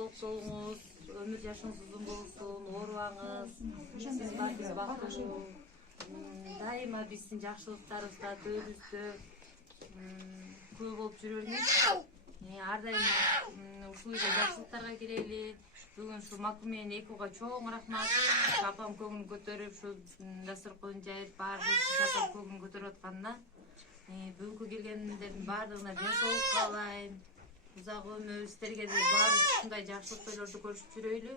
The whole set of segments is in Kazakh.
соолук болуңуз, өмүр жашыңыз узун болсун, оорубаңыз. Сиз баарыңыз бактылуу. Дайыма биздин жакшылыктарыбызда, tööбүздө күбө болуп жүрө бериңиз. Ар дайым ушул үйгө жакшылыктарга келели. Бүгүн ушул Макул менен Экуга чоң рахмат. Апам көңүлүн көтөрүп, ушул дасторкон жайып, баардык апам көңүлүн көтөрүп атканына. Бүгүнкү келгендердин баардыгына ден соолук каалайм. Узак өмүр, сиздерге да баардык ушундай жакшылык тойлорду көрүшүп жүрөйлү.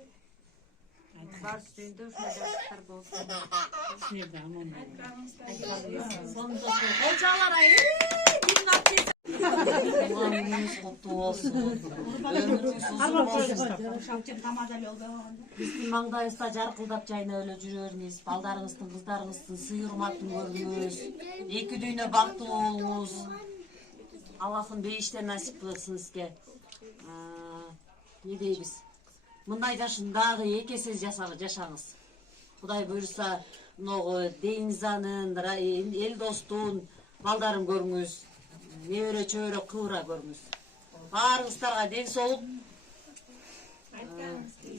Баардык үйүндө ушундай жакшылыктар болсун. Туғаныңыз құтты болсын. Өміріңіз ұзын болсын. Біздің маңдайымызда жарқылдап жайнап эле жүрө бериңиз. Балдарыңыздың, қыздарыңыздың сый-урматын көрүңүз. Эки дүйнө бактылуу болуңуз. Аллахым бейиштен насип кылсын сизге. Не дейбиз? Мындай жашын дагы эки эсе жашаңыз. Кудай буйруса, Дейнизанын, эл достун балдарын көрүңүз. Небере чөбөрө кыбыра көрүңүз. Баарыңыздарга ден соолук.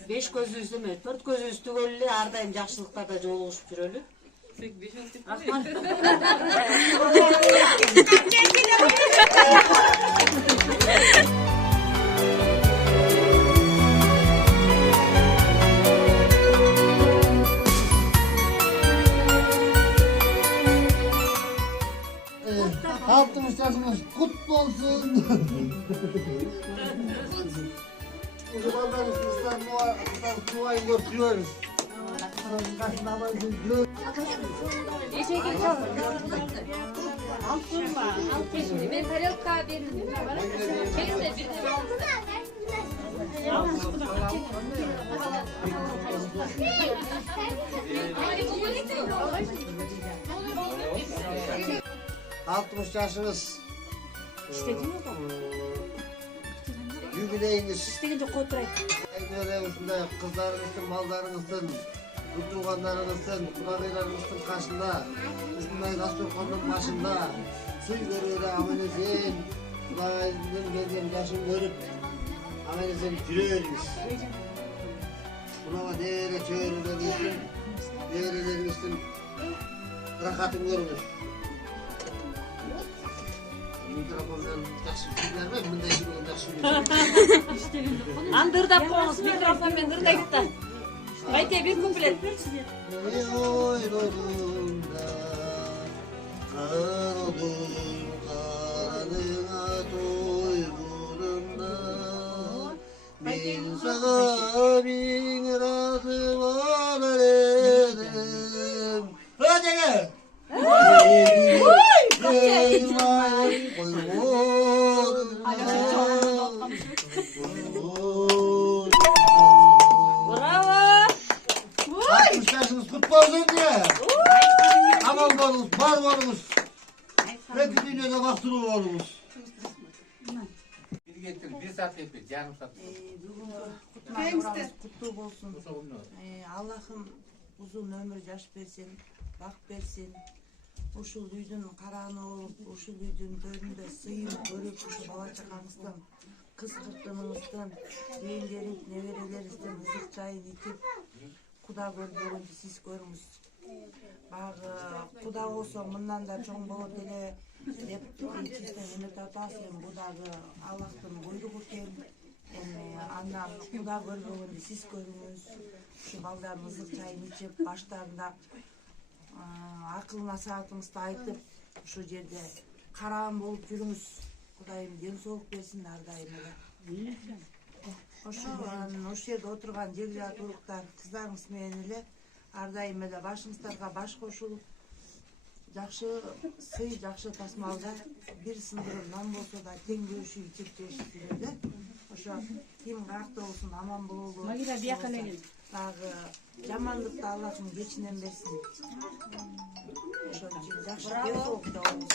5 көзүбүз эме, 4 көзүбүз түгөл эле ар дайым жакшылыктарда жолугушуп жүрөлү. Рахмат. Altımız yaşımız kutlu olsun. Uzmanlarımız duayı götürüyoruz. Ben tarelka benim. Altmış yaşınız. Yübüleyiniz. Böyle uşunday kızlarınızın, mallarınızın, tutuğanlarınızın, kulağıylarınızın karşında, uşunday dasturkanın başında, suy görüyle amenizin, kulağının gelgen yaşın görüp, amenizin yürüyoruz. Buna değerli çöğürlerimizin, değerlilerimizin rahatını görürüz. Mikrofondan жақсы күйлерме, мындай күйлерді жақсы күйлерме. Андырдап қоңыз, микрофонмен ырдайық та. Қайте бір куплет. Ойлойымда қарудың қараныңа тойғырында мен саған меңіратып алар едім. Өтеге! Yaşınız kutlu olsun diye. Aman olunuz, var olunuz. Ve bir dünyada baktırır olunuz. Bir saat yapıyor, yarım saat. Kutlu olsun. Allah'ım uzun ömür yaş versin, bak versin. Uşul үйдүн караны болуп, ушул үйдүн төрүндө сыйын көрүп, ушу бала чакаңыздан, кыз кыртымыңыздан, кийиндериң, неберелериңизден ызык жайын ичип, Куда көрбөгөндү сиз көрүңүз. Багы Куда болсо мындан да чоң болот эле деп чистен үмүт атасың. Бу дагы Аллахтын буйругу экен. Андан Куда көрбөгөндү сиз көрүңүз. Ушу балдардын ызык чайын ичип, баштарында акыл насаатыңызды айтып, ушу жерде караан болуп жүрүңүз. Кудайым ден соолук берсин ар дайым эле. Ошол жерде отурган жегжат уруктар кыздарыңыз менен эле ар дайым эле башыңыздарга баш кошулуп, жакшы сый, жакшы тасмалдар, бир сындырым нан болсо да тең бөлүшүп ичип жешип жүрөлү. Ошо ким каякта болсун аман бололу. Дагы жамандыкты Аллахым кечинен берсин. Ошон үчүн жакшы ден соолукта болуңуз.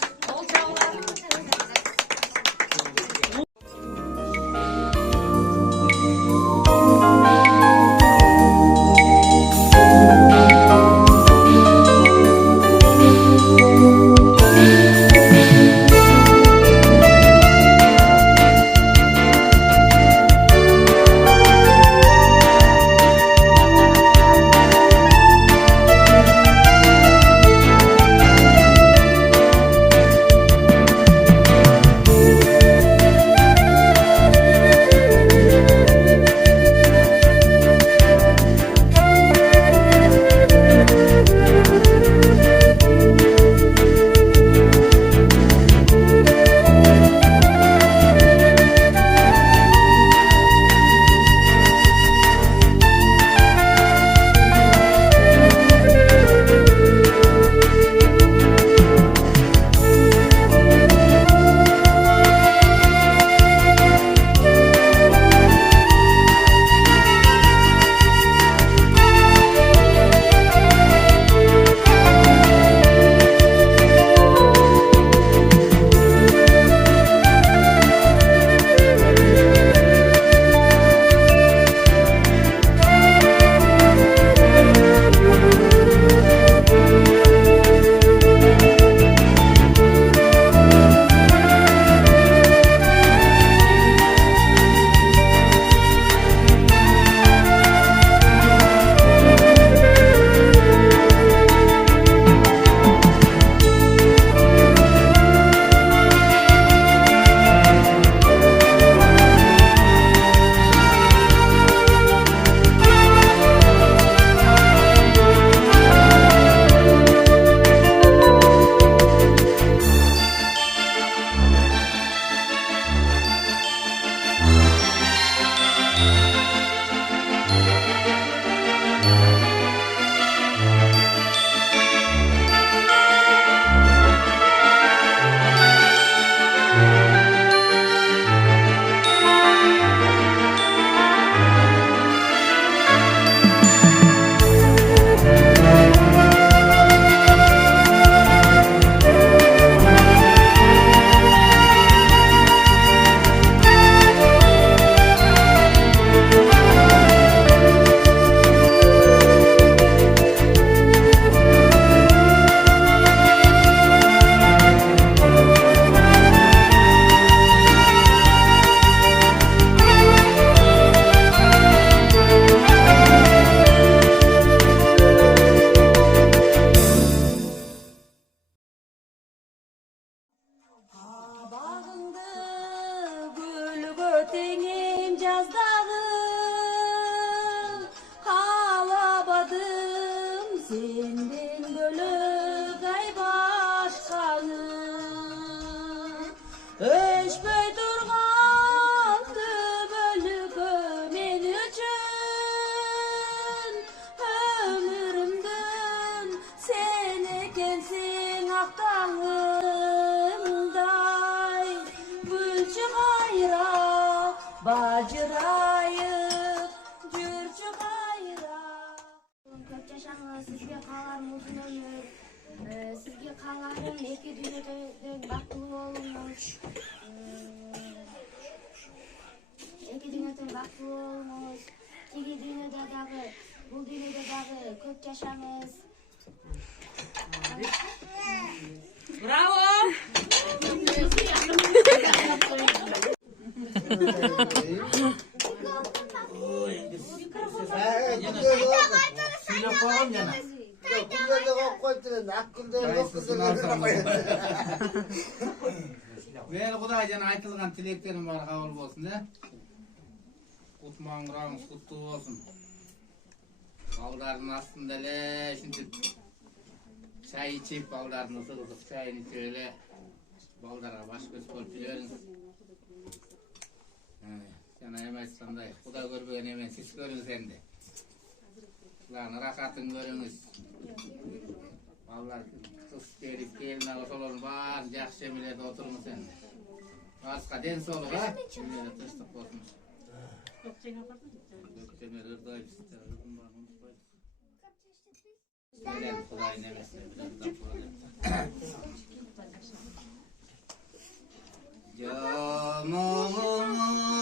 yazdagı kalabadım senden bölük ay başkanı öşpöy durgan bölük men üçün ömrümdün sen ekensin aktağımday gülçü gayra bacırayıp jürçü gayra. Көп жашаңыз, сизге кааларым узун өмүр. Сизге кааларым эки дүйнөдөн бактылуу болуңуз. Эки дүйнөдөн бактылуу болуңуз. Тиги дүйнөдө дагы, бул дүйнөдө дагы көп жашаңыз. Bravo. Suylab qo'ygan yana. Kunlarda qo'yib qo'ydilar, akkunlarda Men Xudodan aytilgan tileklerim bor qabul bo'lsin-da. Qutmang'roqingiz qutlu bo'lsin. Baldarning ostida ele shunchalik çay içip baldarning ысылдык çayını içip ele baldarga baş göz bo'lib yuramiz. Yana emas qanday Xudo ko'rmagan emas, siz ko'ringiz endi. Sizlarni rahatini ko'ringiz. Ballar kız kelip kelin otalarni bari yaxshi milada o'tirmiz endi. Boshqa den so'liq ha. Milada tinchlik bo'lsin. Doktorlar o'rday sizlar bilen Xudoyni emas, bilen Jamağım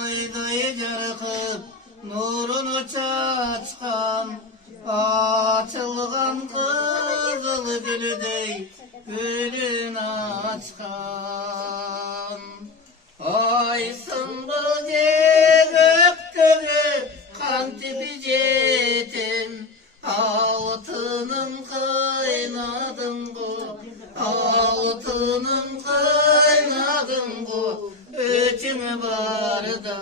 ayday jarqıp nurunu çaçkan açılgan kızıl gülüdey gülün açkan aysın bu göktörü kan tipi jetim altının kaynadın bu altının kaynadın bu öçümü barday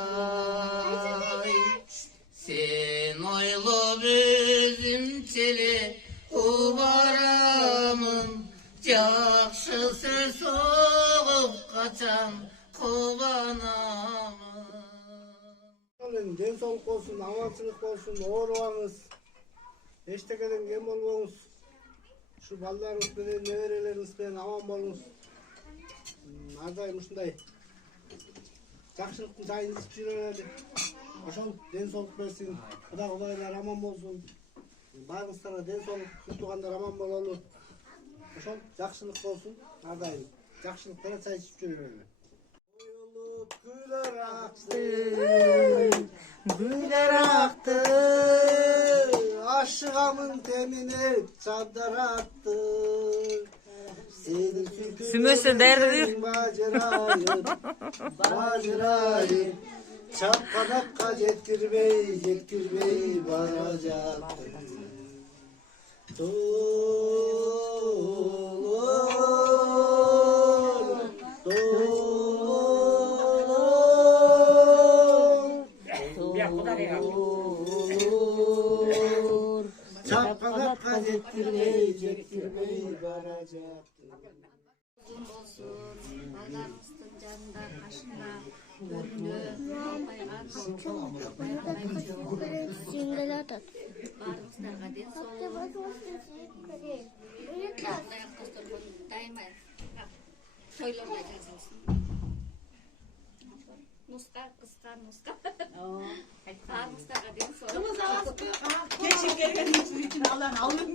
sen oylop özümçeli ubaramın jakşı söz soğup kaçan kubanamın. Den soğuk olsun, amansızlık olsun, oğurluğunuz. Eştekeden gem olmanız. Şu ballarınız bilen, nevereleriniz bilen aman bolunuz. Ardayım ушундай. Жақсылықтың жайын іздеп жүреді. Ошол ден соолук берсин. Кудайлар аман болсун. Баарыңыздарға ден соолук, түз туугандар аман бололу. Ошол жакшылык болсун. Ардайым жакшылыктан чай ичип жүрөлү. Güler aktı, güler aktı, aşığımın temine çadar attı. Sümüsün derdi. Bacırayı, çapkanakka yetkirmey varacaktı. Çapkanakka yetkirmey varacaktı. Uzun bolsun, балдарыңыздын жанында, кашында, төрүндө алпайган, баарыңыздарга ден соолук, дайыма тойлордо жазылсын. Нуска, кыска нуска. Баарыңыздарга ден соолук. Geçip gelmeniz için Allah'ın alın.